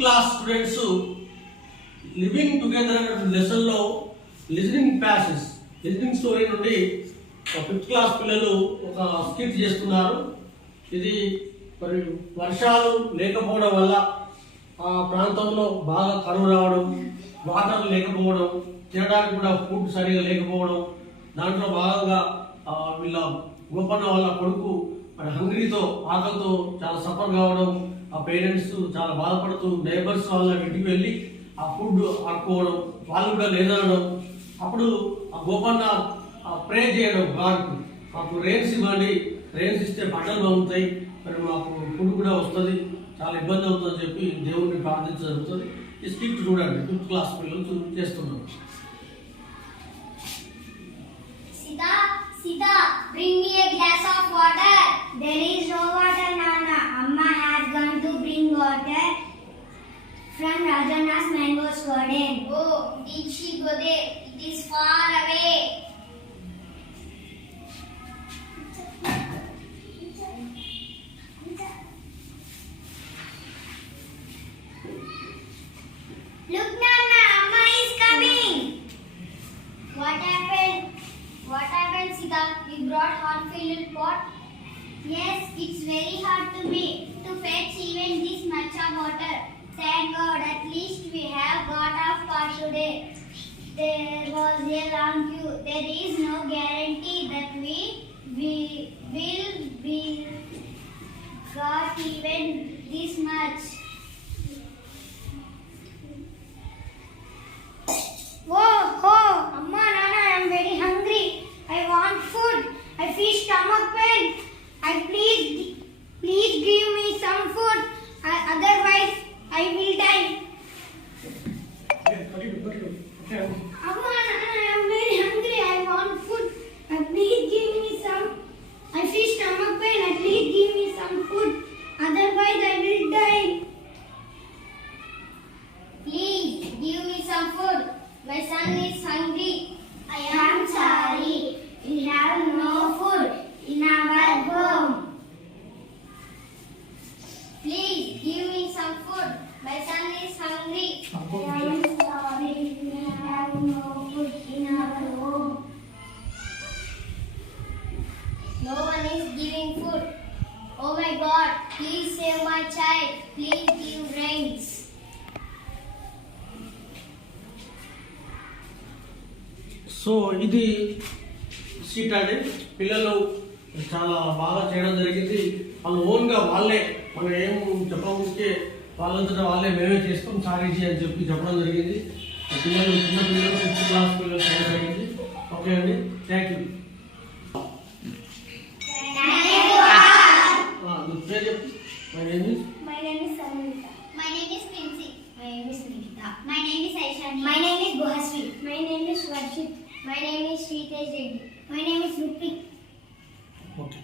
Class students living together లెసన్లో listening passages listening story నుండి 5th class పిల్లలు ఒక స్కిట్ చేస్తున్నారు. ఇది మరి వర్షాలు లేకపోవడం వల్ల ఆ ప్రాంతంలో బాగా కరువు రావడం, వాటర్ లేకపోవడం, తినడానికి కూడా ఫుడ్ సరిగా లేకపోవడం, దాంట్లో భాగంగా వీళ్ళ గోపన్న వాళ్ళ కొడుకు మరి హంగ్రీతో ఆకలితో చాలా సఫర్ కావడం, ఆ పేరెంట్స్ చాలా బాధపడుతూ నైబర్స్ వాళ్ళ ఇంటికి వెళ్ళి ఆ ఫుడ్ ఆడుకోవడం, వాళ్ళు కూడా లేదనడం. అప్పుడు ఆ గోపన్న ప్రే చేయడం, గాడ్కు మాకు రెయిన్స్ ఇవ్వండి, రెయిన్స్ ఇస్తే పంటలు బాగుతాయి, మరి మాకు ఫుడ్ కూడా వస్తుంది, చాలా ఇబ్బంది అవుతుందని చెప్పి దేవుడిని ప్రార్థించడం జరుగుతుంది. ఈ స్కిట్ చూడండి, 5th క్లాస్ పిల్లలు చేస్తున్నారు. Sita, bring me a glass of water. There is no water, Nana. Amma has gone to bring water from Rajana's mangoes garden. Oh, did she go there? It is far away. Look, Nana, Amma is coming. What happened? What happened, Sita? You brought hot-filled pot? Yes, it's very hard to fetch even this much of water. Thank God, at least we have got off pot today. There was a long queue. There is no guarantee that we will be got even this much. Whoa, Amma, Nana, I am very hungry. I want food. I feel stomach pain. Please give me some food. Otherwise, I will die. Amma, Nana, I am very hungry. I want food. Please give me some. I feel stomach pain. Please give me some food. Otherwise, I will die. Please give me some food. My son is hungry. I am sorry. We have no food in our home. Please give me some food. My son is hungry. I am sorry. We have no food in our home. No one is giving food. Oh my God, please save my child. Please give rains. So ఇది స్కిట్ అండి. పిల్లలు చాలా బాగా చేయడం జరిగింది. వాళ్ళు ఓన్గా వాళ్ళే, మనం ఏం చెప్పముందుకే వాళ్ళంతటా వాళ్ళే మేమే చేస్తాం సారీజీ అని చెప్పి చెప్పడం జరిగింది. పిల్లలు చిన్న పిల్లలు 5th క్లాస్ పిల్లలు చేయడం జరిగింది. ఓకే అండి, thank you. My name is Samrita. My name is Princy. My name is Nikita. My name is Aishani. My name is Gohasri. My name is Varshit. My name is Shritesh Reddy. My name is Rupik. Okay.